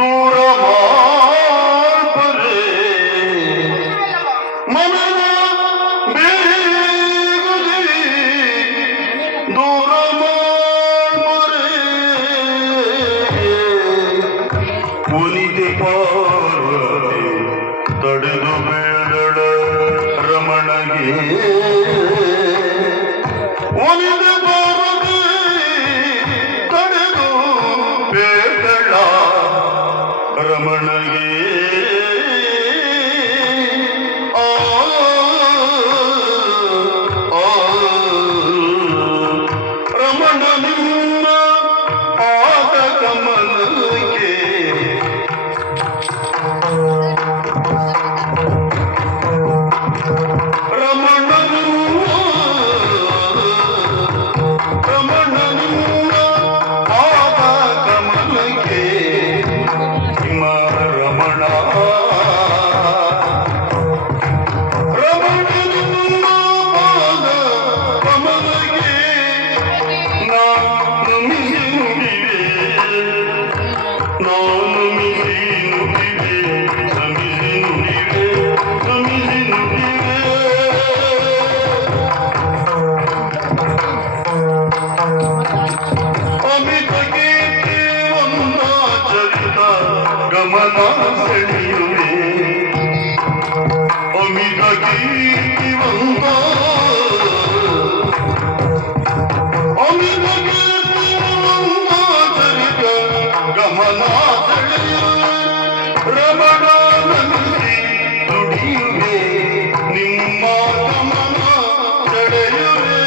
ದೂರ ಮಾಡ್ಬರೆ ಮನದ ಬೇಗುದಿ ದೂರ ಮಾಡ್ಬರೆ ಒಲಿದೆ ಪಾರ್ವತಿ ತಡೆದು ಬೇಡಳ ರಮಣಗೆ ಒಲಿದೆ ಪಾರ್ವತಿ ತಡೆದು ಬೇಡಳ ರಮಣಗೆ ರಮಣ ನಿಮ್ಮ ಪಾದ ಕಮಲಕ್ಕೆ ರಮಣ ನಿಮ್ಮ ಪಾದ ಕಮಲಕ್ಕೆ ಹಿಮ ರಮಣ ರಮಣ ನಿಮ್ಮ ಪಾದ ಕಮಲಕ್ಕೆ ನಾನು ಮಿಸಿ ನುಡಿವೆ ನಾನು ಮಿಸಿ ನುಡಿವೆ ಸಮಿಸಿ ನುಡಿವೆ ಸಮಿಸಿ ನುಡಿವೆ ಅಮಿತ ಕೀರ್ತಿ ಒಂದ ಚರಿತ ಗಮನ ಸೆಳೆಯುವೆ ಅಮಿತ ಕೀರ್ತಿ ಒಂದ ಅಮಿತ ಕೀರ್ತಿ ಒಂದ ಚರಿತ ಗಮನ ಸೆಳೆಯುವೆ ರಮಣ ನಂದಿ ನುಡಿಯುವೆ ನಿಮ್ಮ ಗಮನ ಸೆಳೆಯುವೆ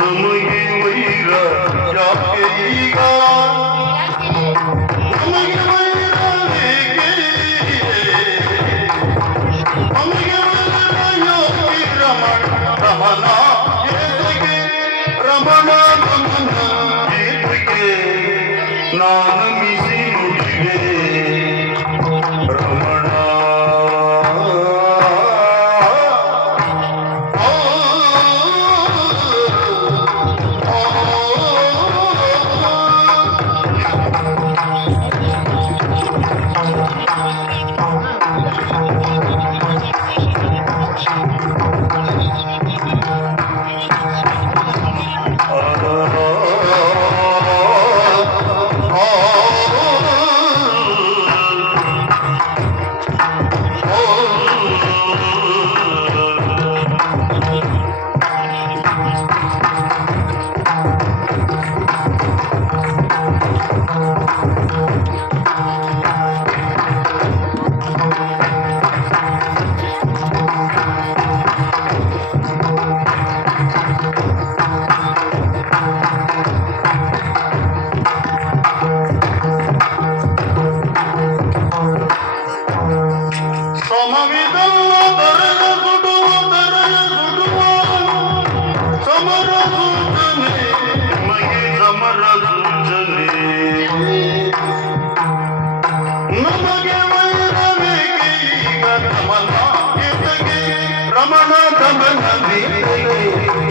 ನಮಗೆ ವೈರ ಯಾಕೆ ಈಗ ನಮಗೆ ವೈರ ಏಕೆ ನಮಗೆ ವೈರ ಯಾಕೆ ರಮಣ ಏಕೆ ರಮಣ ರಮಣ ಏಕೆ ನಾನು ಮಿಸಿ ನುಡಿವೆ ರಮಣ Oh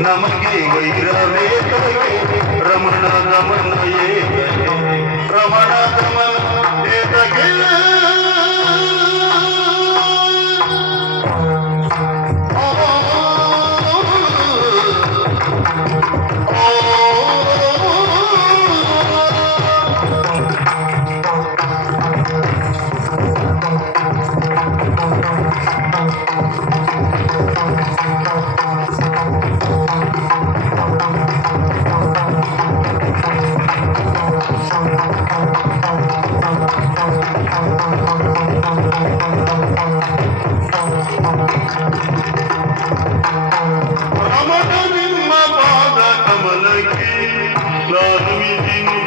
ನಮಗೆ ವೈರವೇ ರಮಣ ಗಮನ ಏಕೆ ರಮಣ ಗಮನ ಏತಕ್ಕೆ ರಮಣ ನಿಮ್ಮ ಪಾದ ಕಮಲಕ್ಕೆ ನಾನು ಇದೀನಿ